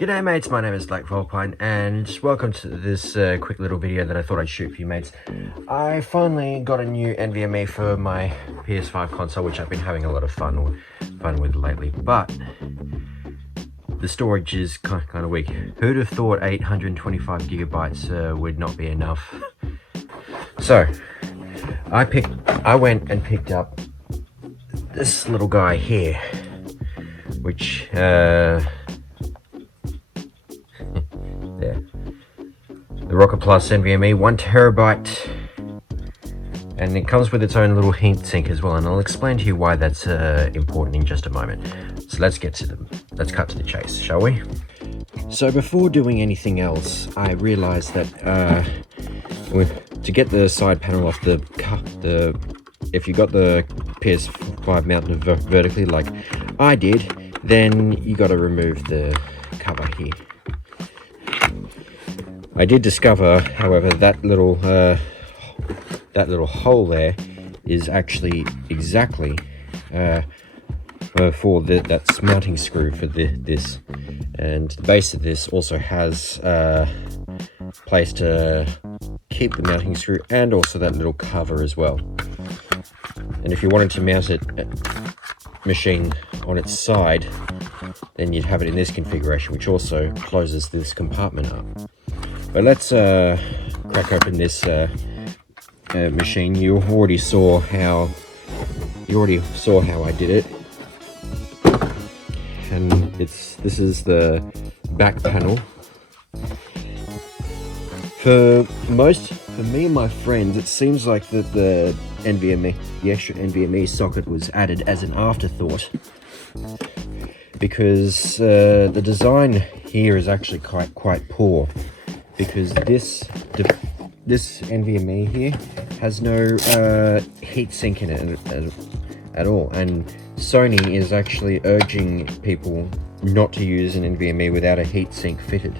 G'day mates, my name is Vulpine and just welcome to this quick little video that I thought I'd shoot for you mates. I finally got a new NVMe for my PS5 console, which I've been having a lot of fun with lately, but the storage is kind of weak. Who'd have thought 825 gigabytes would not be enough? So I went and picked up this little guy here, which there, the Rocket Plus NVMe, 1 terabyte, and it comes with its own little heatsink as well, and I'll explain to you why that's important in just a moment. So let's cut to the chase, shall we? So before doing anything else, I realized that to get the side panel off if you got the PS5 mounted vertically like I did, then you got to remove the cover here. I did discover, however, that little hole there is actually exactly for that's mounting screw for this, and the base of this also has a place to keep the mounting screw and also that little cover as well. And if you wanted to mount it machine on its side, then you'd have it in this configuration, which also closes this compartment up. But let's crack open this machine. You already saw how I did it, and this is the back panel. For me and my friends, it seems like that the extra NVMe socket was added as an afterthought, because the design here is actually quite poor, because this NVMe here has no heatsink in it at all, and Sony is actually urging people not to use an NVMe without a heatsink fitted.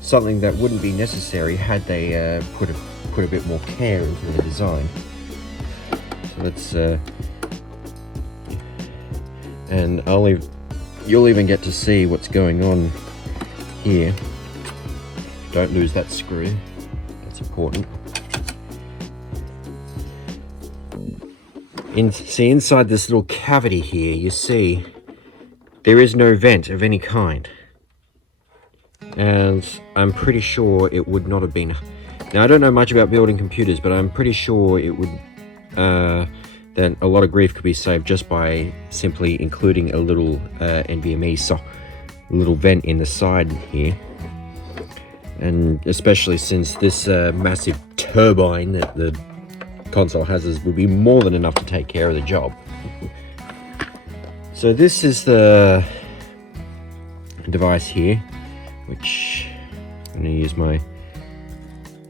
Something that wouldn't be necessary had they put a bit more care into the design. So let's and you'll even get to see what's going on here. Don't lose that screw, that's important. Inside this little cavity here, you see there is no vent of any kind, and I'm pretty sure it would not have been. Now, I don't know much about building computers, but I'm pretty sure it would that a lot of grief could be saved just by simply including a little NVMe little vent in the side here. And especially since this massive turbine that the console has would be more than enough to take care of the job. So this is the device here, which I'm going to use my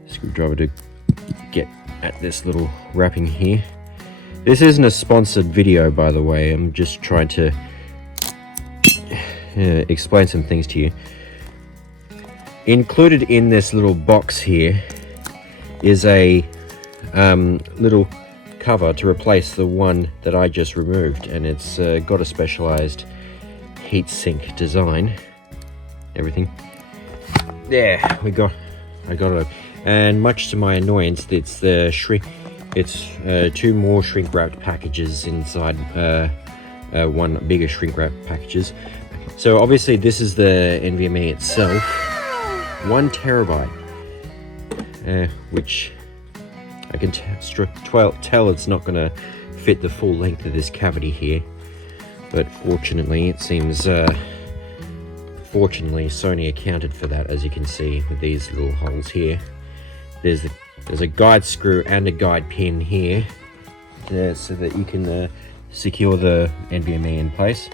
screwdriver to get at this little wrapping here. This isn't a sponsored video, by the way. I'm just trying to explain some things to you. Included in this little box here is a little cover to replace the one that I just removed, and it's got a specialized heatsink design. Everything. There, I got it. And much to my annoyance, it's two more shrink wrapped packages inside one bigger shrink wrapped packages. So obviously this is the NVMe itself, 1 terabyte, which I can tell it's not going to fit the full length of this cavity here, but fortunately it seems fortunately Sony accounted for that, as you can see with these little holes here. There's a guide screw and a guide pin here, so that you can secure the NVMe in place.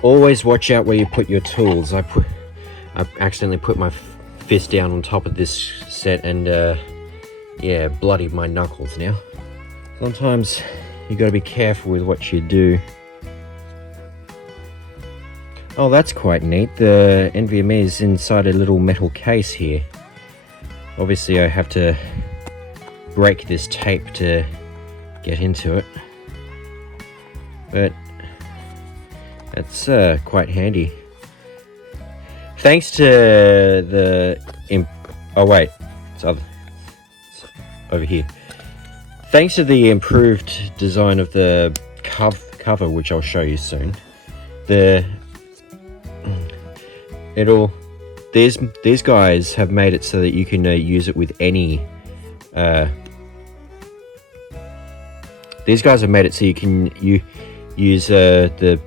Always watch out where you put your tools. I accidentally put my fist down on top of this set and yeah, bloodied my knuckles now. Sometimes you got to be careful with what you do. Oh, that's quite neat. The NVMe is inside a little metal case here. Obviously I have to break this tape to get into it, but That's quite handy. Thanks to the oh wait, it's over here. Thanks to the improved design of the cover, which I'll show you soon, these guys have made it so that you can use it with any. These guys have made it so you can use the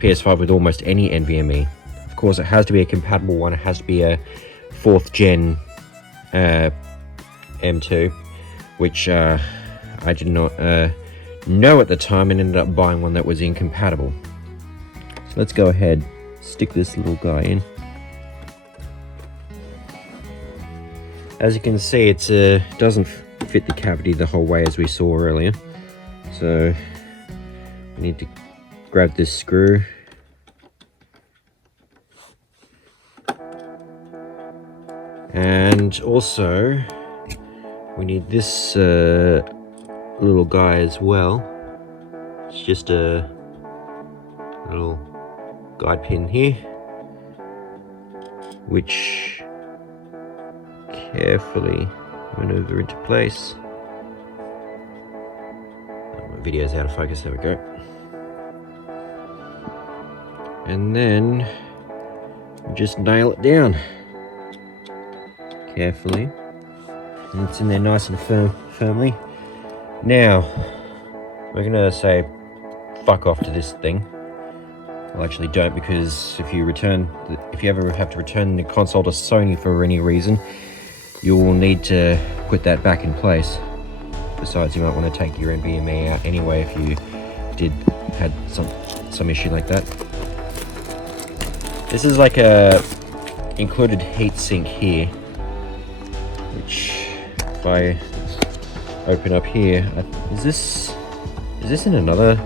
PS5 with almost any NVMe. Of course, it has to be a compatible one. It has to be a 4th gen M2, which I did not know at the time, and ended up buying one that was incompatible. So let's go ahead, stick this little guy in. As you can see, it doesn't fit the cavity the whole way as we saw earlier. So we need to grab this screw. And also we need this little guy as well. It's just a little guide pin here, which carefully maneuver into place. Oh, my video's out of focus, there we go. And then just nail it down carefully, and it's in there nice and firmly. Now we're gonna say fuck off to this thing. Well, actually don't, because if you ever have to return the console to Sony for any reason, you will need to put that back in place. Besides, you might want to take your NVMe out anyway if you had some issue like that. This is like a included heatsink here, which if I open up here, is this in another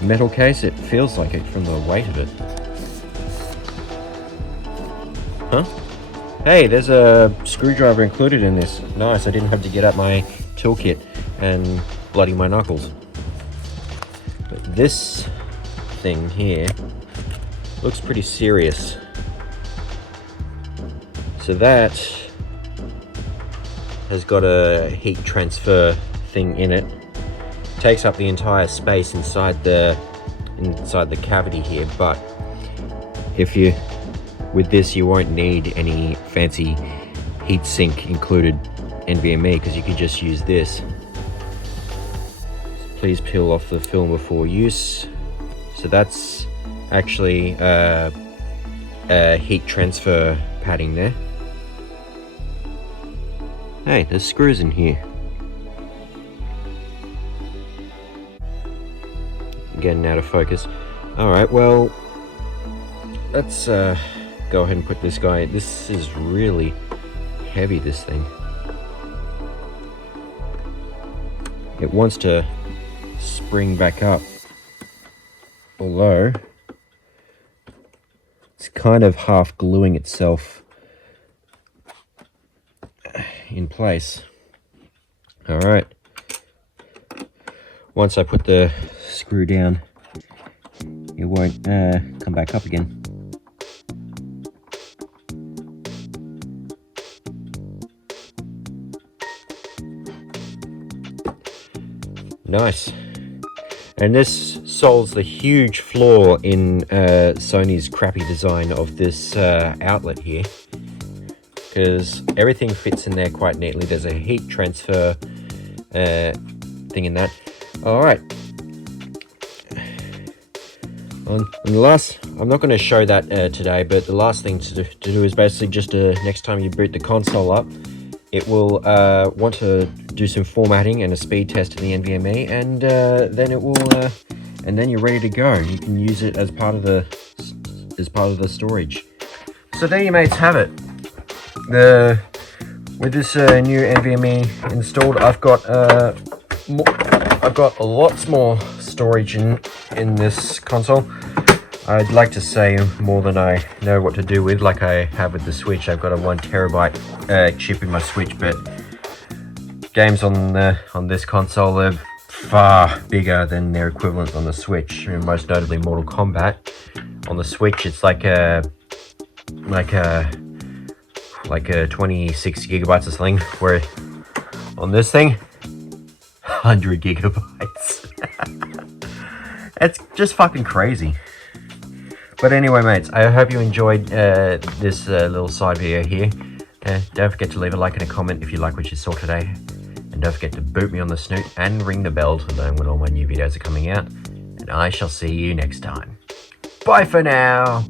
metal case? It feels like it from the weight of it. Huh? Hey, there's a screwdriver included in this. Nice, I didn't have to get out my toolkit and bloody my knuckles. But this thing here looks pretty serious. So that has got a heat transfer thing in it. Takes up the entire space inside the cavity here, but with this you won't need any fancy heatsink included NVMe, because you can just use this. So please peel off the film before use. So that's actually a heat transfer padding there. Hey, there's screws in here. Getting out of focus. Alright, well, let's go ahead and put this guy in. This is really heavy, this thing. It wants to spring back up, although it's kind of half gluing itself in place. Alright, once I put the screw down, it won't come back up again. Nice. And this solves the huge flaw in Sony's crappy design of this outlet here, because everything fits in there quite neatly. There's a heat transfer thing in that. Alright. I'm not going to show that today, but the last thing to do is basically just next time you boot the console up, it will want to do some formatting and a speed test in the NVMe, and then it will, and then you're ready to go. You can use it as part of the storage. So there you mates have it. With this new NVMe installed, I've got lots more storage in this console. I'd like to say more than I know what to do with, like I have with the Switch. I've got a 1 terabyte chip in my Switch, but games on this console are far bigger than their equivalents on the Switch, most notably Mortal Kombat. On the Switch, it's like a 26 gigabytes or something, where on this thing, 100 gigabytes. It's just fucking crazy. But anyway, mates, I hope you enjoyed this little side video here. Don't forget to leave a like and a comment if you like what you saw today. And don't forget to boot me on the snoot and ring the bell to learn when all my new videos are coming out. And I shall see you next time. Bye for now!